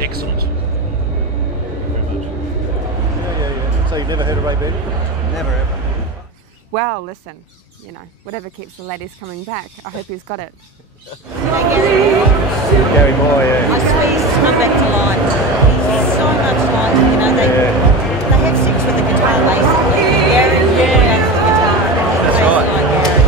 Excellent. Very much. Yeah. So you've never heard of Ray Beadle? Never ever. Well, listen, you know, whatever keeps the ladies coming back, I hope he's got it. Gary Moore, yeah. I swear he's come back to life. He's so much like, you know, they have sex with the guitar basically. Gary, yeah, the guitar. That's right. Like Gary.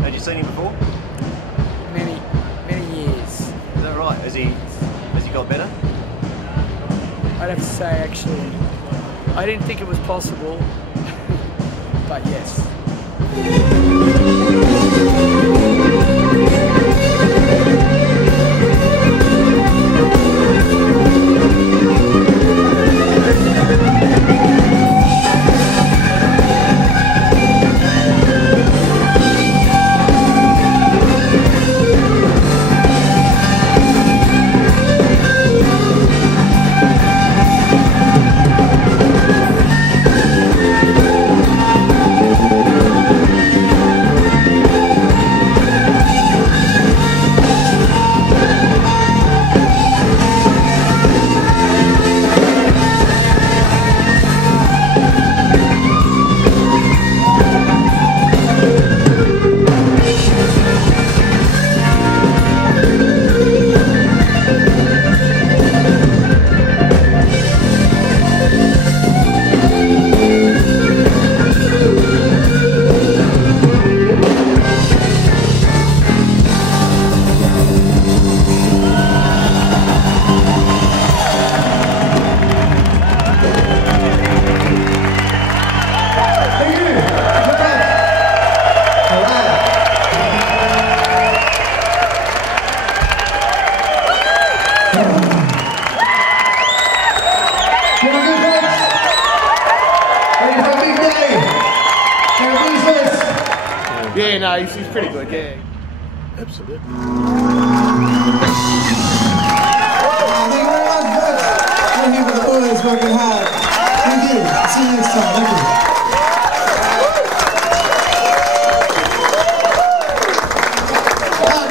Had you seen him before? Many years. Is that right? Has he got better? I'd have to say, actually, I didn't think it was possible, but yes. Yeah, no, he's pretty good, yeah. Absolutely. Thank you very much, folks. Thank you for the boys working hard. Thank you. See you next time. Thank you.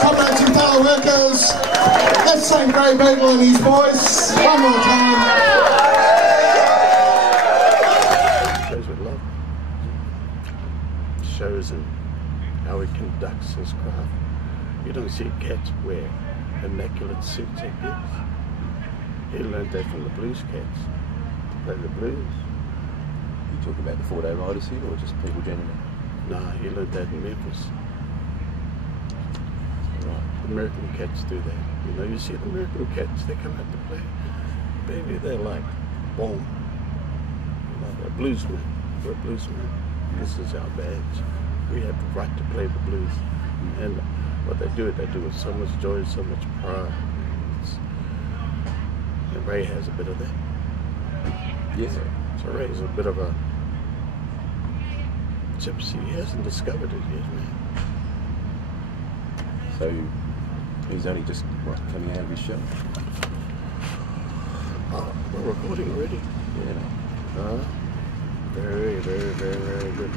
Comrades and fellow workers, let's thank Ray Beadle and his boys one more time. Shows with love. Shows in how he conducts his craft. You don't see cats wear immaculate suits and gifts. He learned that from the blues cats to play the blues. You talk about the 4-day riders here, or just people generally? No, he learned that in Memphis. Right. American cats do that. You know, you see the American cats, they come out to play. Baby, they're like, boom. You know, they're bluesmen. We're bluesmen. This is our badge. We have the right to play the blues. And what they do with so much joy, so much pride. And Ray has a bit of that. Yes. So Ray's a bit of a gypsy. He hasn't discovered it yet, man. So he's only just coming out of his show. Oh, we're recording already. Yeah. Very, very, very, very good.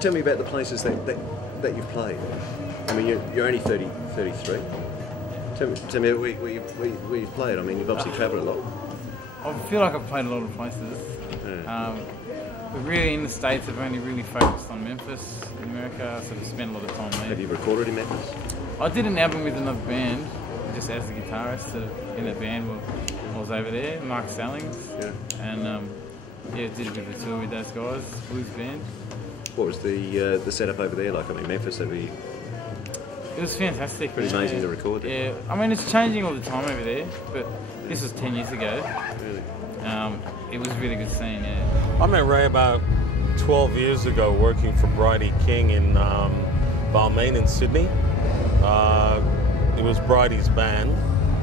Tell me about the places that you've played. I mean, you're only 33. Tell me where you've played. I mean, you've obviously travelled a lot. I feel like I've played a lot of places. Yeah. But really in the States I've only really focused on Memphis. In America I sort of spent a lot of time there. Have you recorded in Memphis? I did an album with another band, just as the guitarist in that band I was over there, Mark Stallings. Yeah. And yeah, did a bit of a tour with those guys, blues band. What was the setup over there like? I mean, Memphis, it was fantastic. Pretty amazing to record there. Yeah, I mean it's changing all the time over there, but this was 10 years ago. Really? It was a really good scene, yeah. I met Ray about 12 years ago working for Bridie King in Balmain in Sydney. It was Bridie's band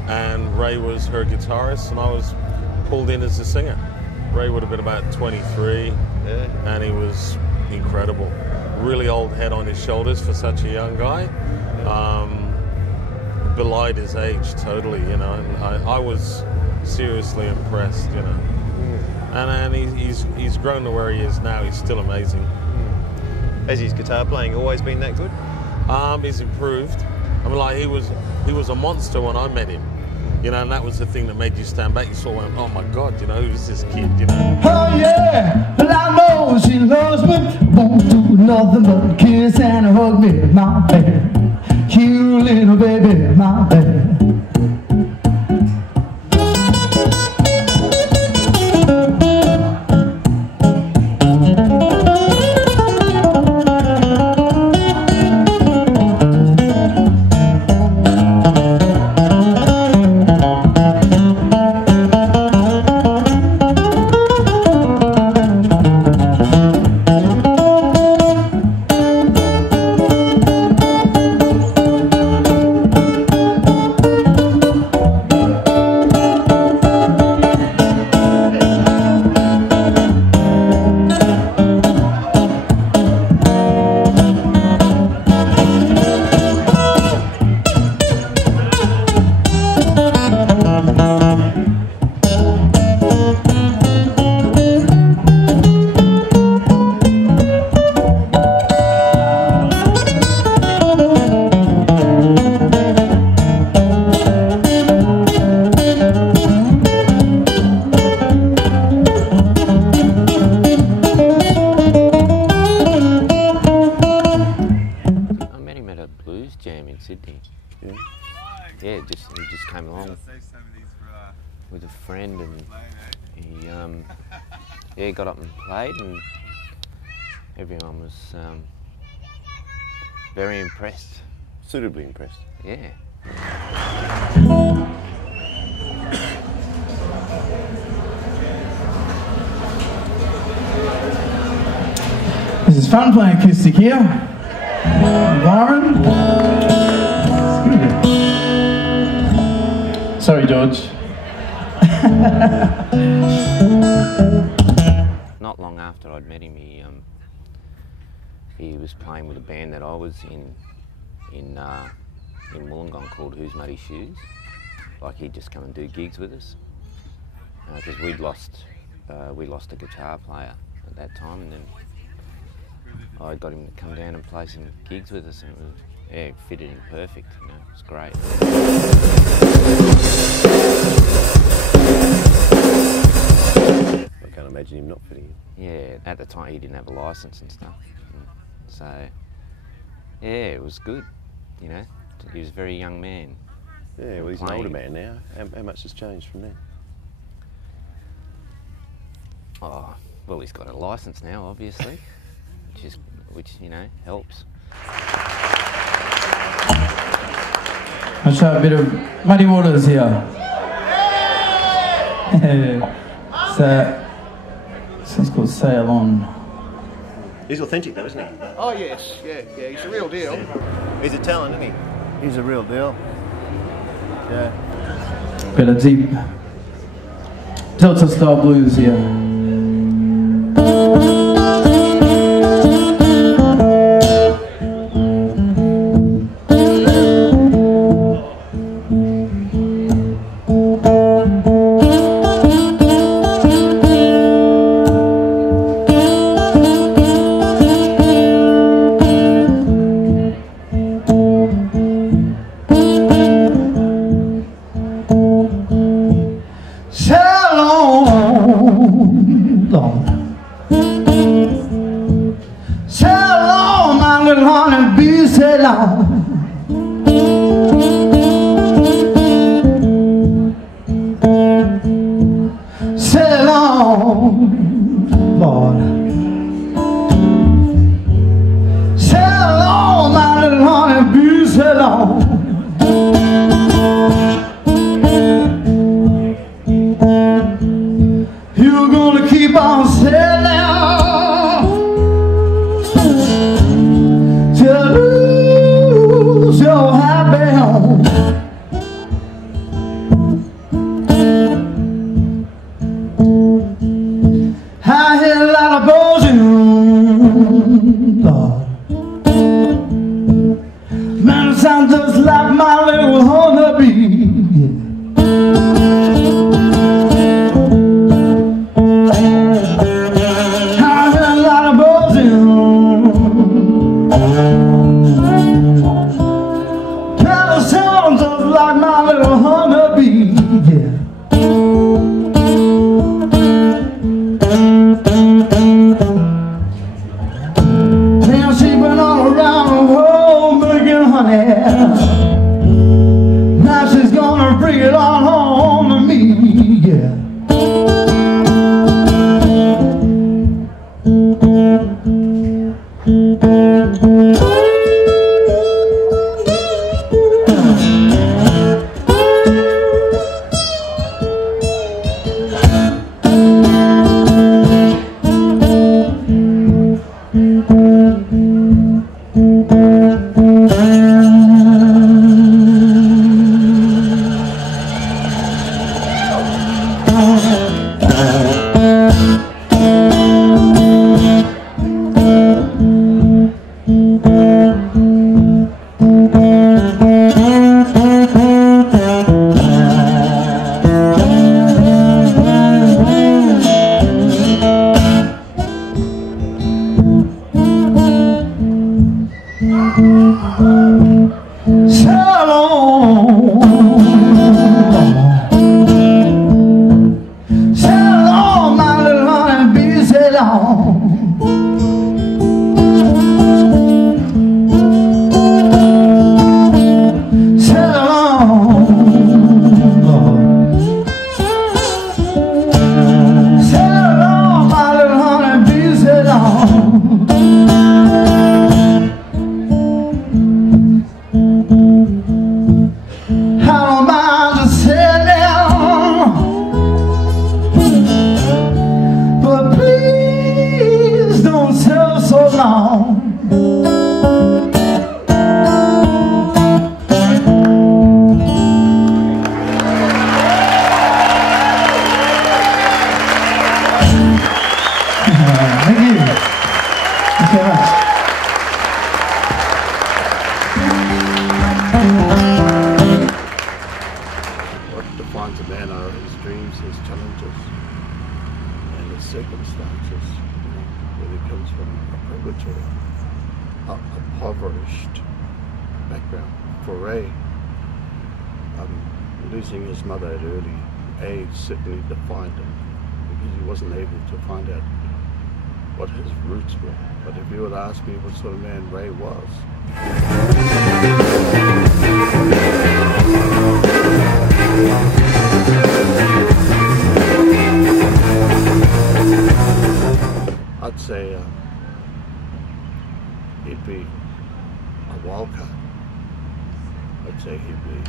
and Ray was her guitarist and I was pulled in as a singer. Ray would have been about 23 and he was incredible. Really old head on his shoulders for such a young guy. Belied his age totally, you know, and I was seriously impressed, you know. And he's grown to where he is now. He's still amazing. Has his guitar playing always been that good? He's improved. I mean, like he was a monster when I met him, you know, and that was the thing that made you stand back. You sort of went, oh my God, you know, who's this kid, you know? Oh yeah, well I know she loves me. Won't do nothing but kiss and hug me, my baby. Cute little baby, my baby. came along with a friend, and he got up and played, and everyone was very impressed. Suitably impressed. Yeah. This is fun playing acoustic here. Byron. Sorry, George. Not long after I'd met him, he was playing with a band that I was in Wollongong called Who's Muddy Shoes. Like, he'd just come and do gigs with us because we lost a guitar player at that time, and then I got him to come down and play some gigs with us, and it was, yeah, it fitted in perfect. You know, it was great. I can't imagine him not fitting in. Yeah, at the time he didn't have a licence and stuff, so yeah, it was good. You know, he was a very young man. Yeah, well, he's an older man now. How much has changed from then? Oh, well, he's got a licence now, obviously, which you know, helps. I'll show a bit of Muddy Waters here. So, this one's called Sail On. He's authentic though, isn't he? Oh yes, yeah, he's a real deal. He's a talent, isn't he? He's a real deal. Yeah. Bit of deep Delta style blues here. defines a man are his dreams, his challenges, and his circumstances. You know, where he comes from a privileged or impoverished background. For Ray, losing his mother at early age certainly defined him, because he wasn't able to find out what his roots were. But if you would ask me what sort of man Ray was, I'd say he'd be a wild card. I'd say he'd be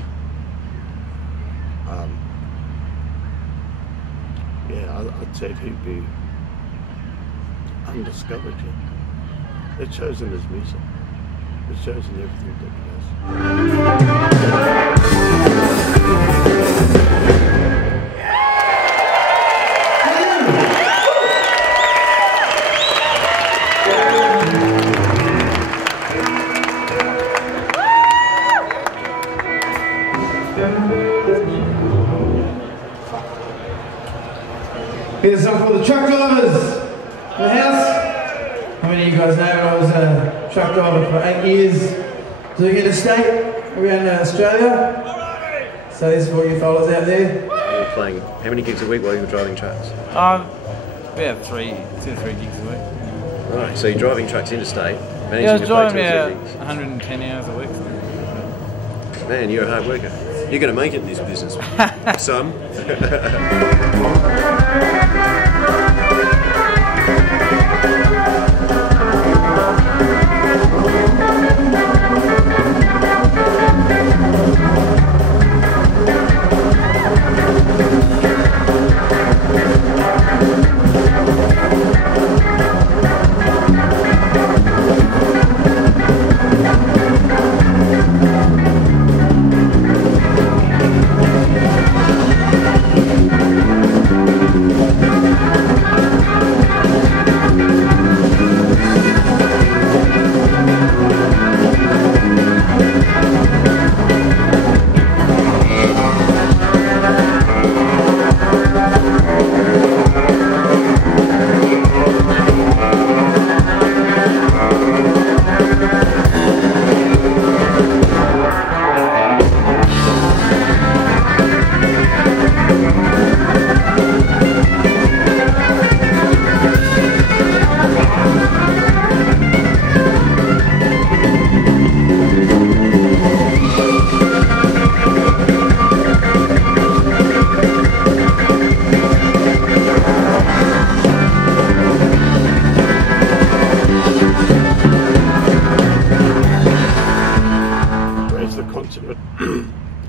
I'd say he'd be undiscovered yet. It shows in his music. It shows in everything that he does. Here's a song for the truck drivers in the house. How many of you guys know I was a truck driver for 8 years doing interstate around Australia? So this is for you fellas out there. You were playing how many gigs a week while you were driving trucks? We have 2 to 3 gigs a week. Right, so you're driving trucks interstate, managing Yeah, I was to play driving 2 gigs. 110 hours a week. Man, you're a hard worker. You're going to make it in this business, son.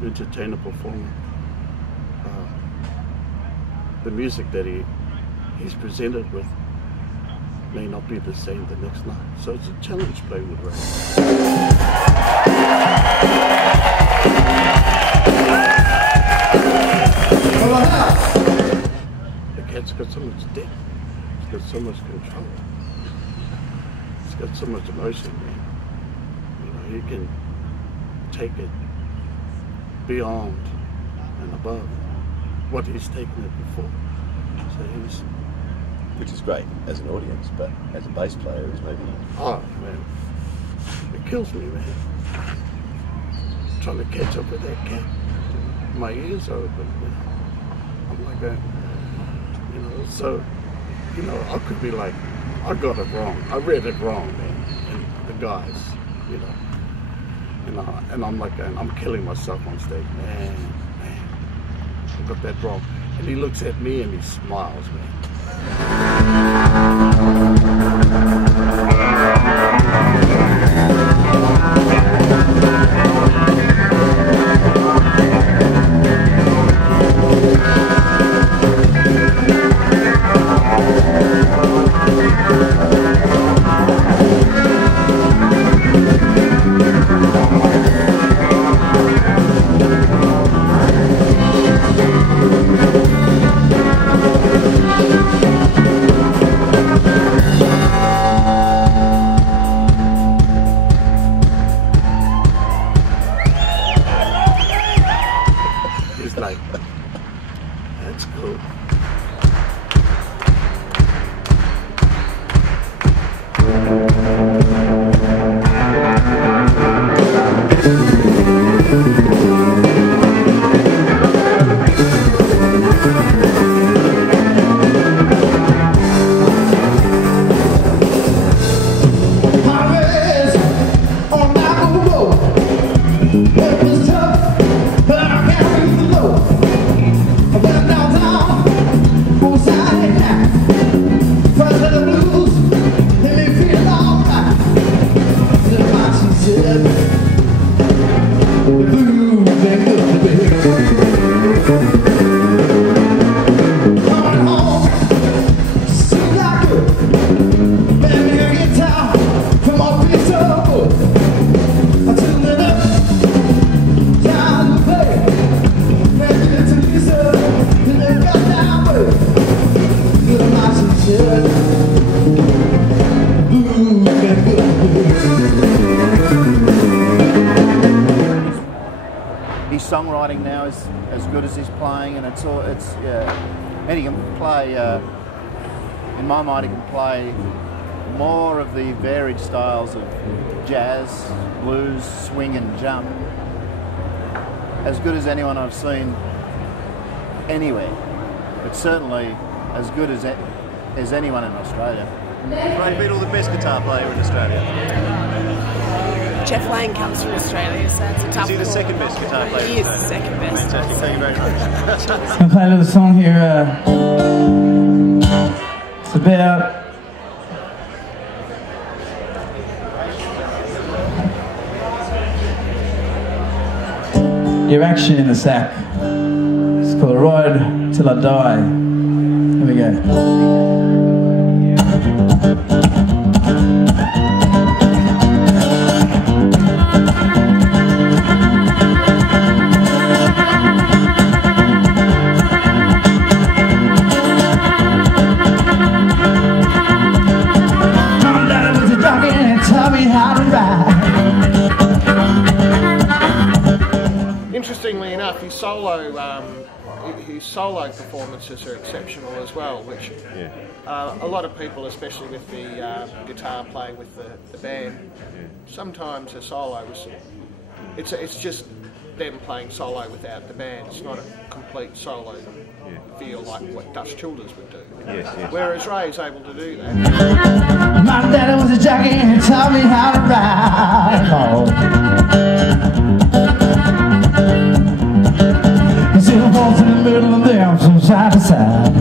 Entertainer performer. The music that he's presented with may not be the same the next night. So it's a challenge playing with Ray. The cat's got so much depth. It's got so much control. It's got so much emotion, man. You know, you can take it beyond and above what he's taken it before. So he's... Which is great as an audience, but as a bass player, it's maybe... Oh, man. It kills me, man. Trying to catch up with that cat. My ears are open, man. I'm like, you know, so, you know, I could be like, I got it wrong. I read it wrong, man. And the guys, you know. And I'm like, I'm killing myself on stage, man, I got that wrong. And he looks at me and he smiles, man. play. That's cool. His songwriting now is as good as his playing, and and he can play. In my mind, he can play more of the varied styles of jazz, blues, swing, and jump. As good as anyone I've seen anywhere, but certainly as good as anyone in Australia. Ray Beadle, the best guitar player in Australia. Jeff Lane comes from Australia, so it's a tough call. Is he the second best guitar player? He is the second best. Fantastic, thank you very much. I'll play a little song here. It's about your action in the sack. It's called Ride Till I Die. Here we go. Interestingly enough, his solo performances are exceptional as well, which a lot of people, especially with the guitar playing with the band, sometimes a solo it's just them playing solo without the band. It's not a complete solo feel like what Dutch Childers would do. Whereas Ray's able to do that. My daddy was a jockey and he taught me how to ride. You see the walls in the middle of them from side to side.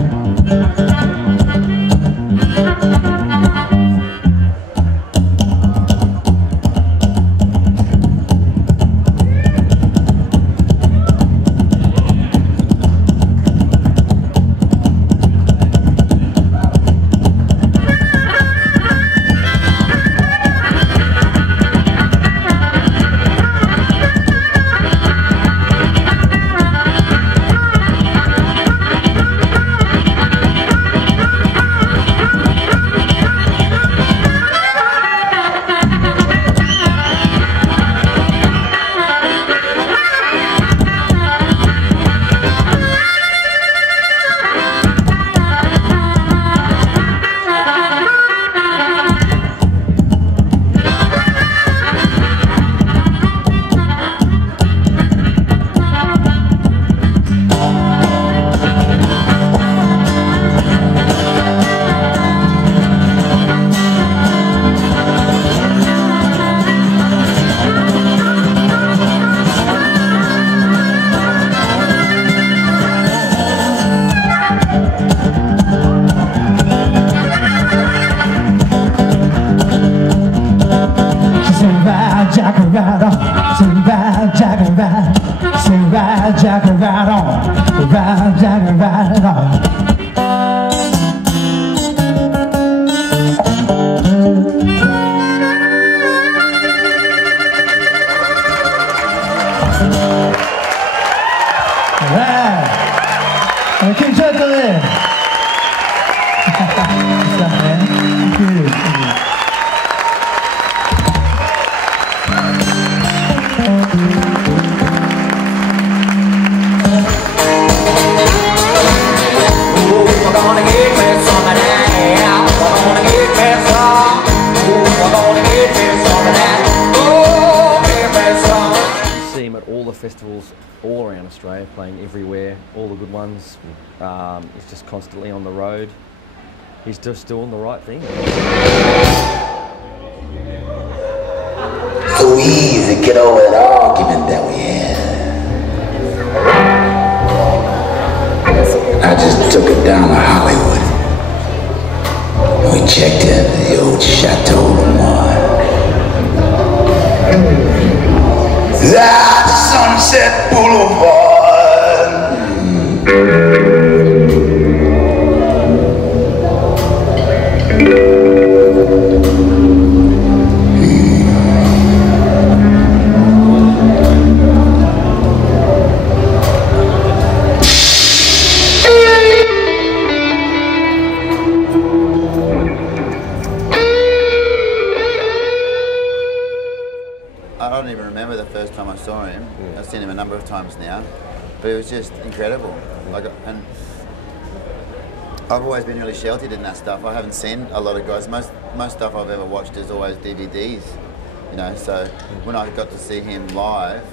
festivals all around Australia, playing everywhere, all the good ones. He's just constantly on the road. He's just doing the right thing. So easy to get over that argument that we had. I just took it down to Hollywood. We checked into the old Chateau Lamar. Sunset Boulevard. I don't even remember the first time I saw him. I've seen him a number of times now, but it was just incredible. Like, and I've always been really sheltered in that stuff. I haven't seen a lot of guys. Most stuff I've ever watched is always DVDs, you know. So when I got to see him live,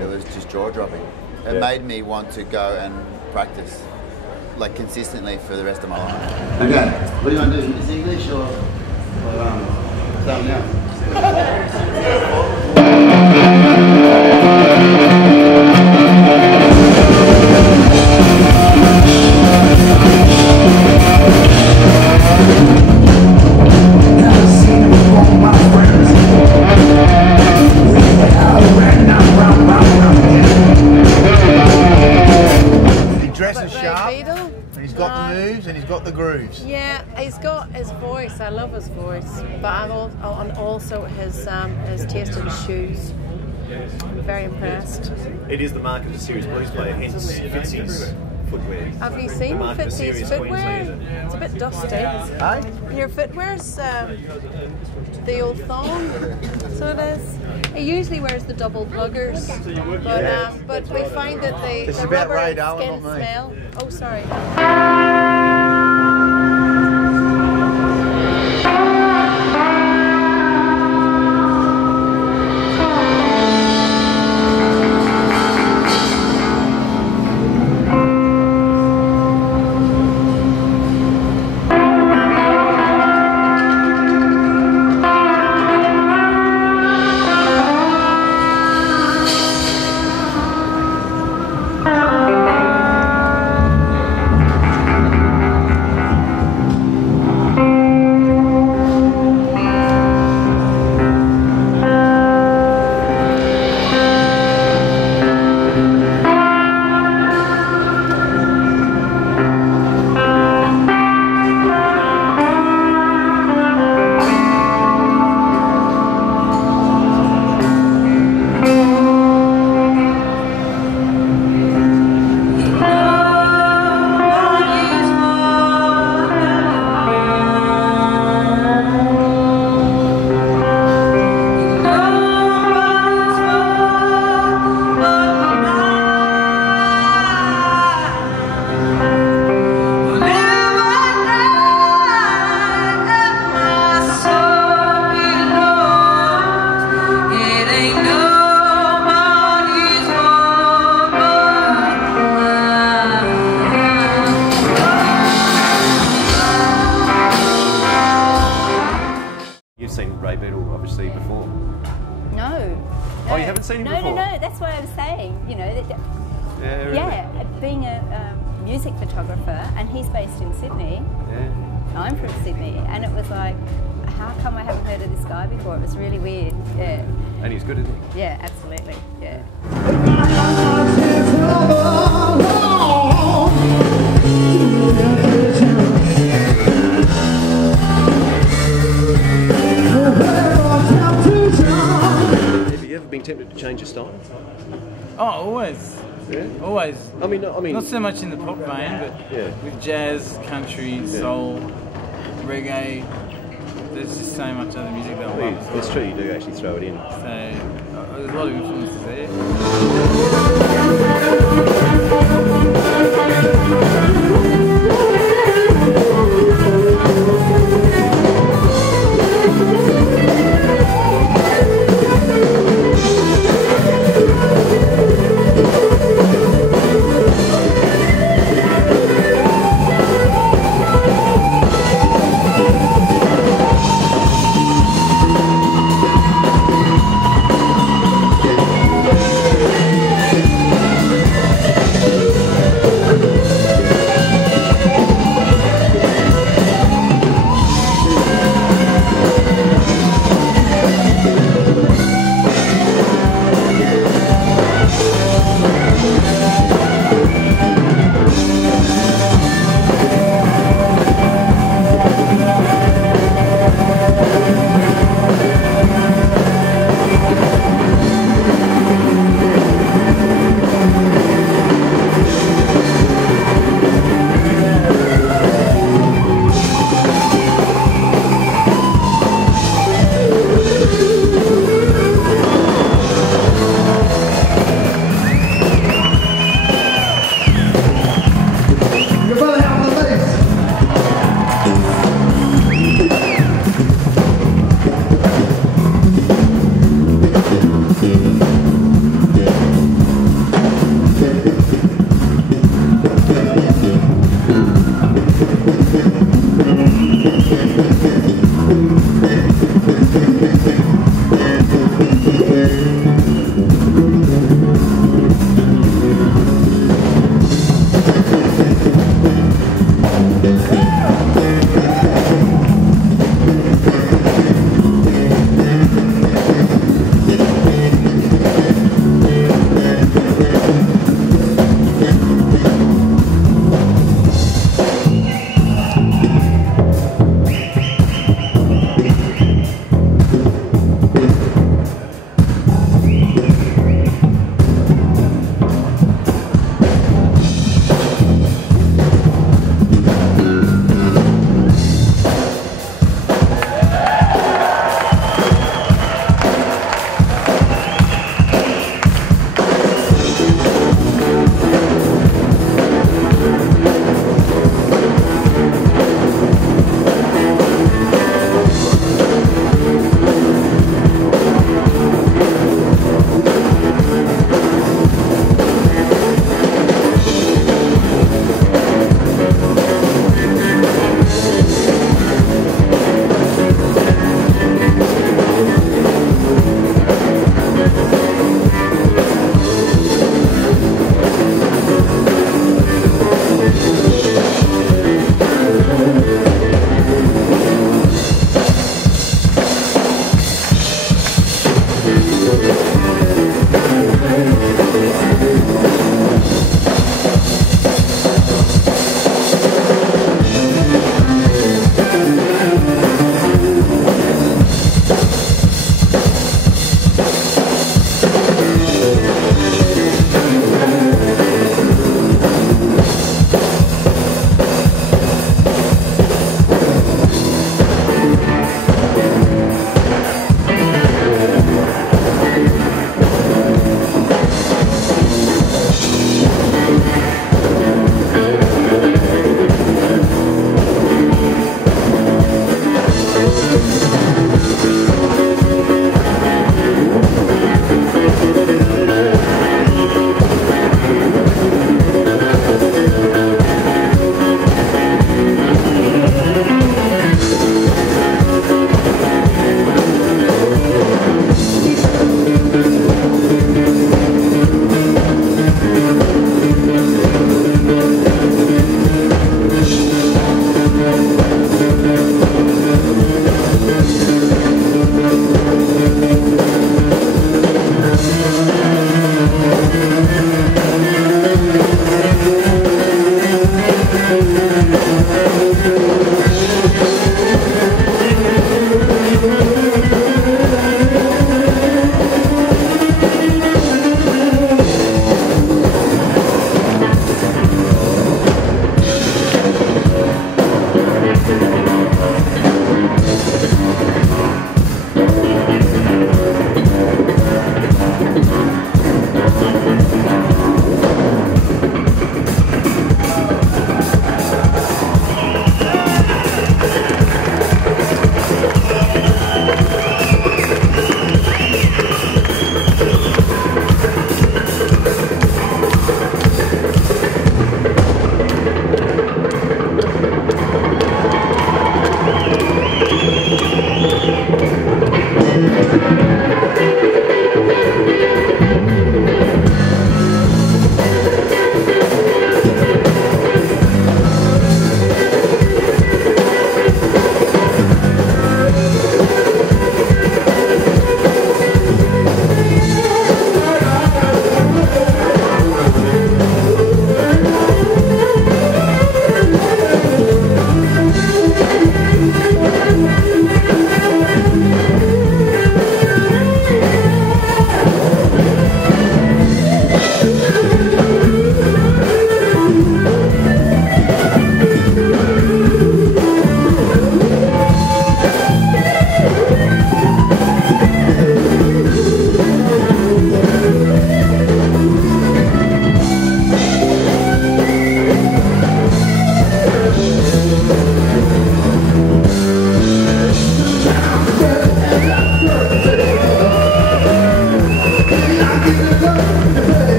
it was just jaw-dropping. It made me want to go and practice, like, consistently for the rest of my life. Okay, what do you want to do? Is English or something else? He dresses sharp, and he's got the moves, and he's got the grooves. Yeah, he's got his voice. I love his voice, but I'm also his taste in shoes. I'm very impressed. It is the mark of a serious blues player, hence Fitzy's footwear. Have you seen Fitzy's footwear? It's a bit dusty. Your footwear's the old thong, so it is. He usually wears the double pluggers, but we find that the rubber skin smell. Oh, sorry. You've seen Ray Beadle obviously before. No. Oh, you haven't seen him before? No, that's what I was saying. You know, yeah, being a music photographer, and he's based in Sydney. Yeah. I'm from Sydney, and it was like, how come I haven't heard of this guy before? It was really weird. Yeah. And he's good, isn't he? Yeah, absolutely. Yeah. Have you ever been tempted to change your style? Oh, always. Yeah? Always. I mean, not so much in the pop vein, but with jazz, country, soul, reggae. There's just so much other music that I love. It's true, you do actually throw it in. So there's a lot of influences there.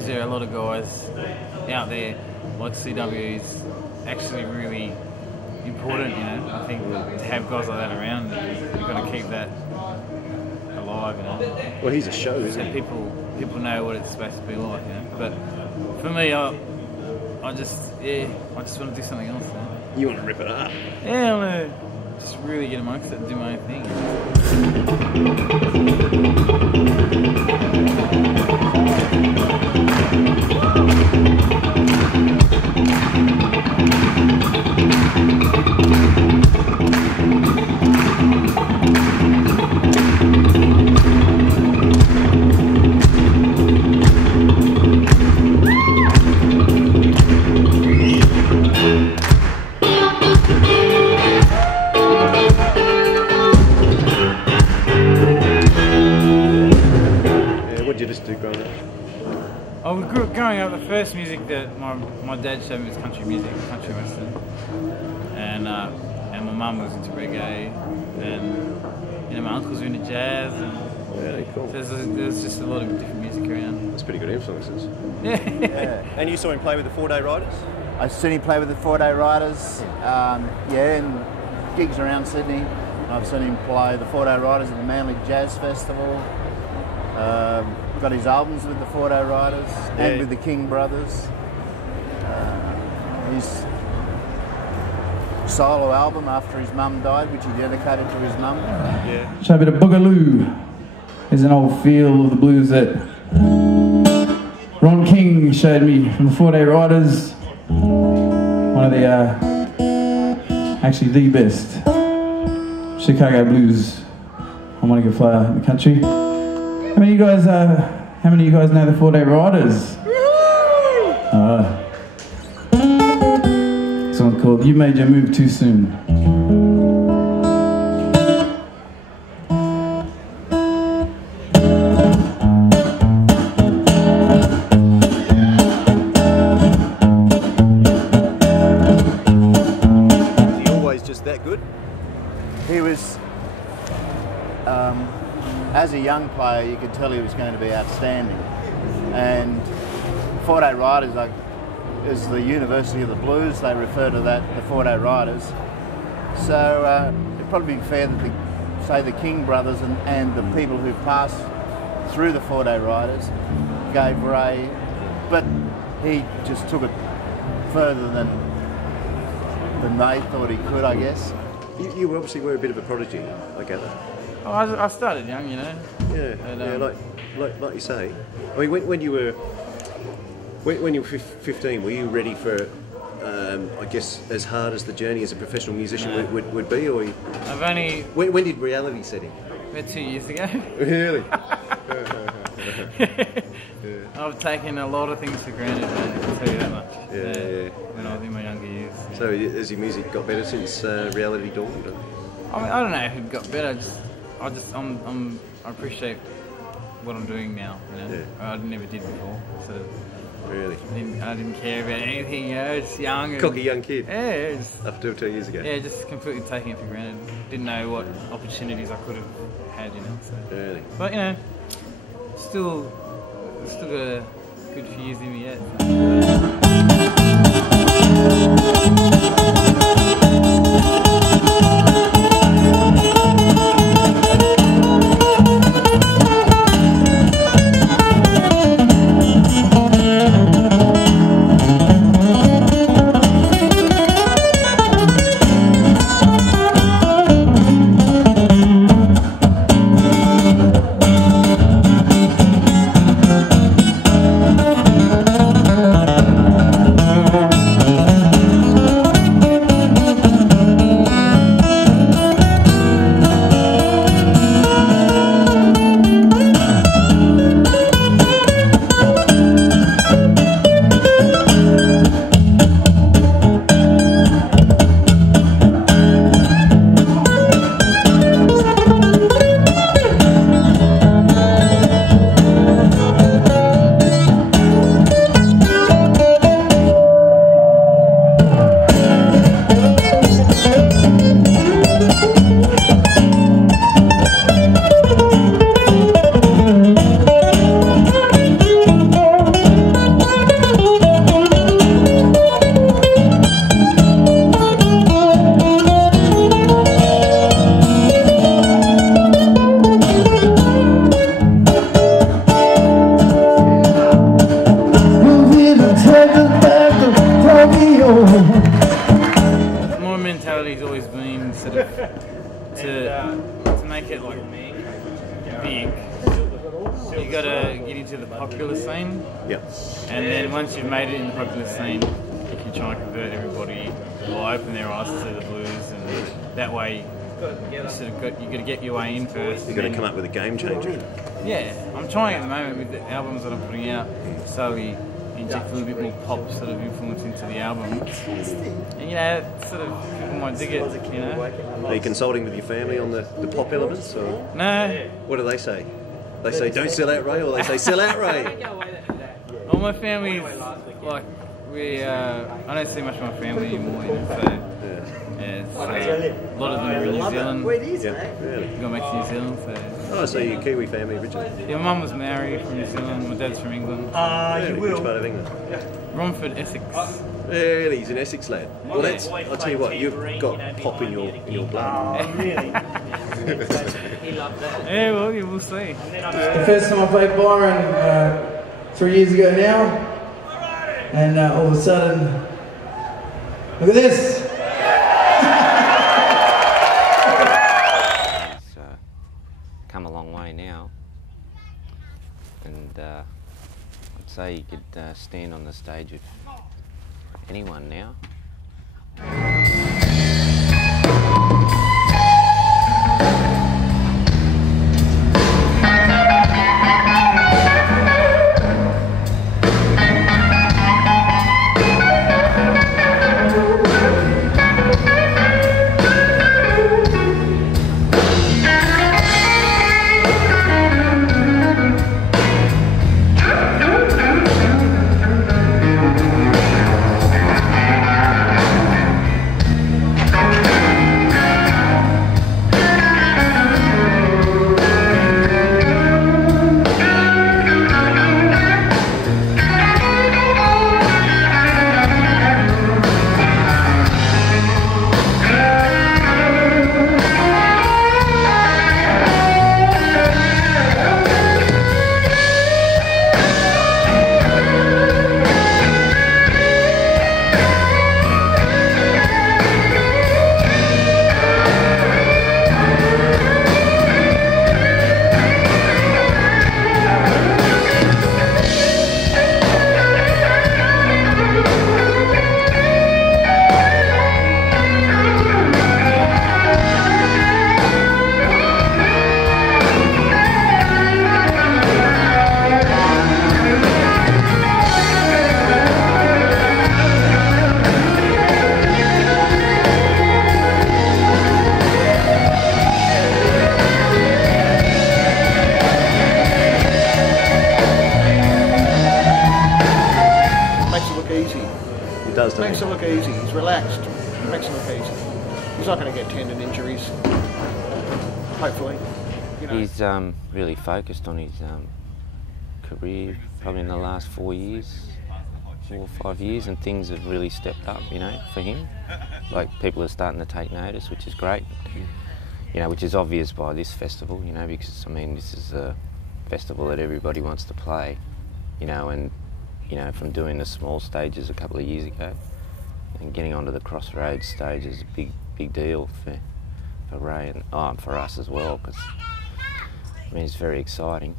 There are a lot of guys out there, like CW is actually really important, you know. I think to have guys like that around, you've got to keep that alive, you know. Well, he's a show, isn't he? People know what it's supposed to be like, you know. But for me, I just want to do something else. You know? You want to rip it up? Yeah, I want to just really get amongst it and do my own thing. Growing up, the first music that my dad showed me was country music, country western, and my mum was into reggae, and my uncles were into jazz, and cool. So there's just a lot of different music around. That's pretty good influences. Yeah. And you saw him play with the 4-Day Riders? I seen him play with the 4-Day Riders, and gigs around Sydney. I've seen him play the 4-Day Riders at the Manly Jazz Festival. Got his albums with the 4-Day Riders and with the King Brothers. His solo album after his mum died, which he dedicated to his mum. Yeah. So a bit of Boogaloo. There's an old feel of the blues that Ron King showed me from the 4-Day Riders. One of the, actually the best Chicago blues harmonica player in the country. How many of you guys know the 4-Day Riders? This one's called You Made Your Move Too Soon. Is he always just that good? He was, as a young player, you could tell he was going to be outstanding. And 4-Day Riders is the University of the Blues. They refer to that, the 4-Day Riders. So it'd probably be fair that the King Brothers and the people who passed through the 4-Day Riders gave Ray, but he just took it further than they thought he could, I guess. You obviously were a bit of a prodigy, I gather. Oh, I started young, you know. Yeah, And, like you say. I mean, when you were 15, were you ready for, I guess, as hard as the journey as a professional musician would be, or? I've only. When did reality set in? About 2 years ago. Really? I've taken a lot of things for granted, man, I can tell you that much. Yeah. When I was in my younger years. So has your music got better since reality dawned? I mean, I don't know if it got better. I appreciate what I'm doing now. You know, I never did before. So really, I didn't care about anything. You know, just young. Cocky young kid. Yeah. Up till 2 years ago. Yeah, just completely taking it for granted. Didn't know what opportunities I could have had. You know. So. Really. But you know, still got a good few years in me yet. you got to get into the popular scene. Yeah. And then once you've made it in the popular scene, you can try and convert everybody or open their eyes to the blues, and that way you sort of got to get your way in first. You've got to come up with a game changer. Yeah, I'm trying at the moment with the albums that I'm putting out, slowly inject a little bit more pop sort of influence into the album. And you know, sort of people might dig it, you know. Are you consulting with your family on the pop elements? Or? No. What do they say? They say don't sell out Ray, or they say sell out Ray? All my family's like, I don't see much of my family anymore, you know, so a lot of them are in New Zealand. Yeah, really. Gone back to New Zealand, so. Oh, so you're Kiwi family originally? Yeah, my mum was married from New Zealand, my dad's from England. You will. Which part of England? Romford, Essex. Really, he's an Essex lad. Well, that's, I'll tell you what, you've got pop in your blood. Oh, really? Yeah, well, you will see. The first time I played Byron 3 years ago now, and all of a sudden, look at this. It's come a long way now, and I'd say you could stand on the stage of anyone now. Makes it look easy. He's relaxed. Makes it look easy. He's not going to get tendon injuries. Hopefully. You know. He's really focused on his career, probably in the last 4 years, 4 or 5 years, and things have really stepped up, you know, for him. Like, people are starting to take notice, which is great. You know, which is obvious by this festival, you know, because, I mean, this is a festival that everybody wants to play, you know, and, you know, from doing the small stages a couple of years ago and getting onto the Crossroads stage is a big deal for Ray and for us as well, because, I mean, it's very exciting.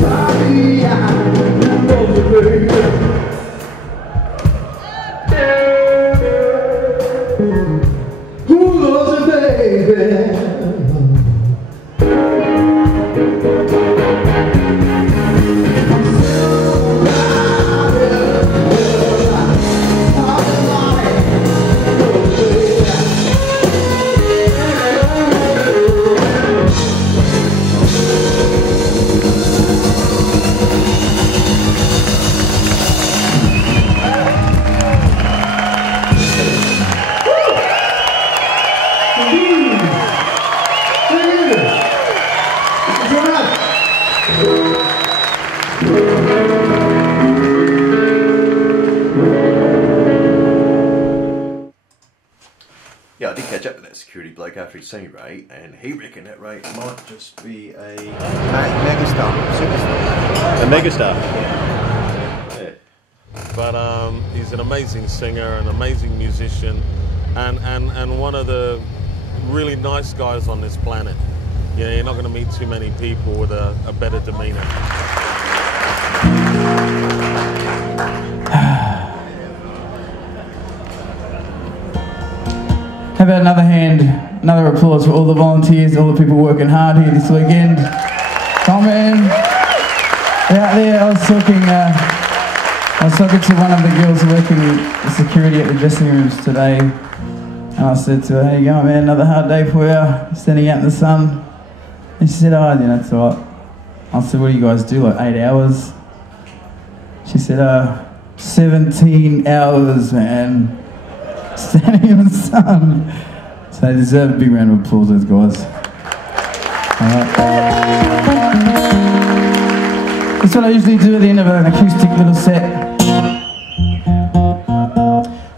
Bye. Yeah, I did catch up with that security bloke after he'd seen Ray, and he reckoned that Ray might just be a megastar, superstar. A megastar. Yeah. But he's an amazing singer, an amazing musician, and one of the really nice guys on this planet. You know, you're not going to meet too many people with a better demeanor. How about another hand, another applause for all the volunteers, all the people working hard here this weekend. Come on, out there. I was talking to one of the girls working the security at the dressing rooms today, and I said to her, "How you going, man? Another hard day for you, standing out in the sun?" And she said, "Oh, you know, it's all right." I said, "What do you guys do, like 8 hours?" She said, 17 hours, man. Standing in the sun. So they deserve a big round of applause, those guys. That's what I usually do at the end of an acoustic little set.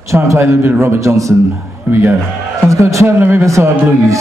Try and play a little bit of Robert Johnson. Here we go. So it's called Traveling Riverside Blues.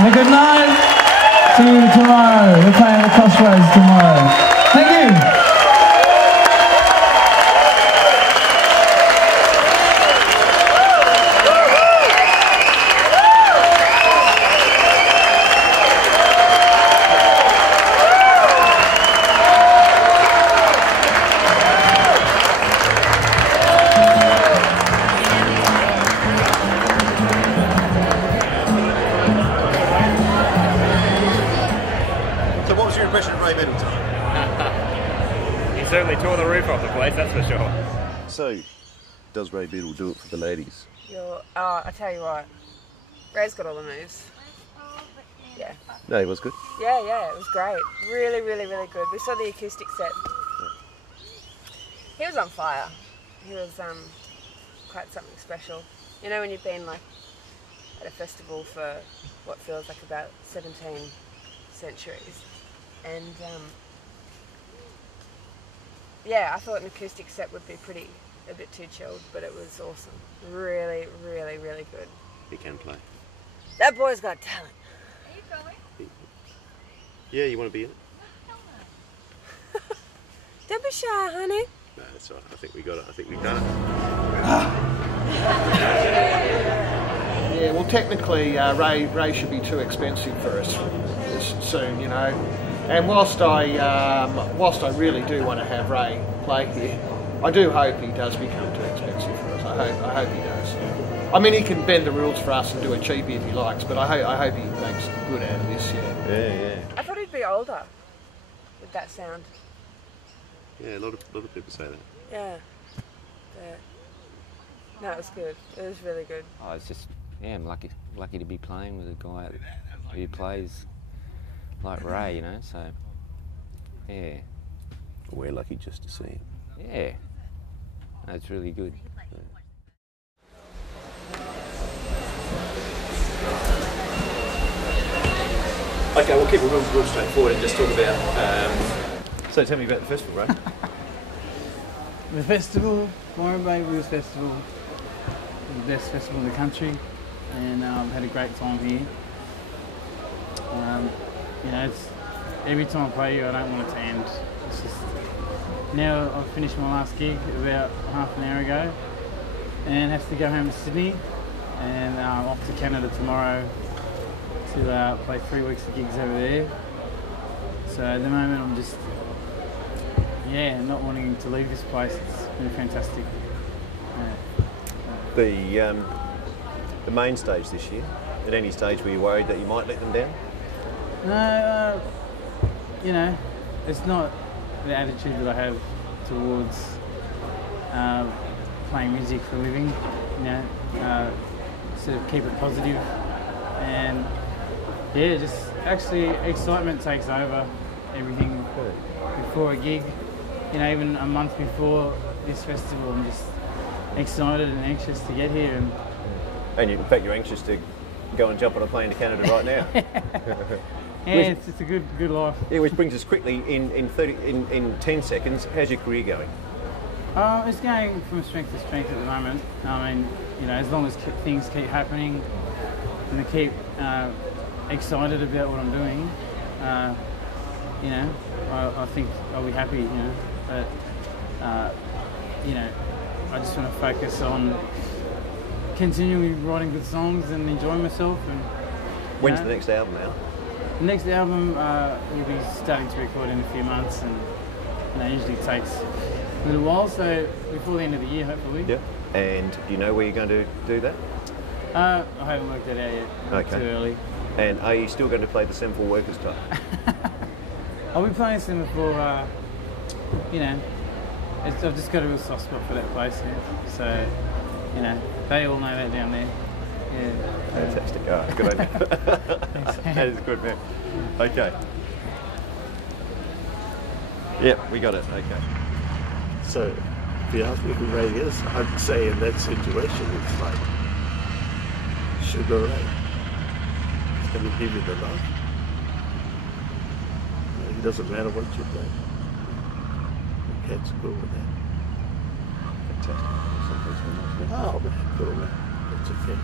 And a good night. See you tomorrow. We're playing the Crossroads tomorrow. Thank you. Certainly tore the roof off the place, that's for sure. So, does Ray Beadle do it for the ladies? I tell you what, Ray's got all the moves. Yeah. No, he was good. Yeah, it was great. Really, really, really good. We saw the acoustic set. He was on fire. He was quite something special. You know when you've been like at a festival for what feels like about 17 centuries, and yeah, I thought an acoustic set would be a bit too chilled, but it was awesome. Really, really, really good. He can play. That boy's got talent. Are you going? Yeah, you want to be in it? Don't be shy, honey. No, that's all right. I think we got it. I think we've done it. Yeah, well, technically, Ray should be too expensive for us soon, you know. And whilst I really do want to have Ray play here, I do hope he does become too expensive for us. I hope he does. I mean, he can bend the rules for us and do it cheapy if he likes, but I hope he makes good out of this. Yeah. I thought he'd be older with that sound. Yeah, a lot of people say that. Yeah. No, it was good. It was really good. Oh, it's just, yeah, I'm lucky to be playing with a guy who plays like Ray, you know, so, yeah. We're lucky just to see him. Yeah. No, it's really good. Okay, we'll keep it real straightforward and just talk about... So tell me about the festival, Ray. The festival, Byron Bay Blues Festival, the best festival in the country, and had a great time here. You know, it's, every time I play here, I don't want it to end. It's just, now I've finished my last gig about half an hour ago, and have to go home to Sydney, and off to Canada tomorrow to play 3 weeks of gigs over there. So at the moment I'm just, not wanting to leave this place. It's been fantastic. The main stage this year, at any stage were you worried that you might let them down? No, you know, it's not the attitude that I have towards playing music for a living. You know, sort of keep it positive, and yeah, just actually excitement takes over everything before a gig. You know, even a month before this festival, I'm just excited and anxious to get here. And in fact, you're anxious to go and jump on a plane to Canada right now. Yeah, it's a good life. Yeah, which brings us quickly in 10 seconds. How's your career going? It's going from strength to strength at the moment. I mean, you know, as long as things keep happening and I keep excited about what I'm doing, you know, I think I'll be happy. You know, but you know, I just want to focus on continually writing good songs and enjoying myself. And when's the next album out? The next album we'll be starting to record in a few months, and you know, usually takes a little while, so before the end of the year, hopefully. Yeah. And do you know where you're going to do that? I haven't worked that out yet. Okay. Too early. And are you still going to play the Semaphore Workers Club? I'll be playing Semaphore. You know, I've just got a real soft spot for that place. Yeah. So, you know, they all know that down there. Yeah. Fantastic. All right, good idea. That is good, man. Okay. Yep, we got it. Okay. So, if you ask me who Ray is, I'd say in that situation, it's like Sugar Ray. He's going to give you the love. It doesn't matter what you play. The cat's cool with that. Fantastic. Oh, man, cool, man. That's okay.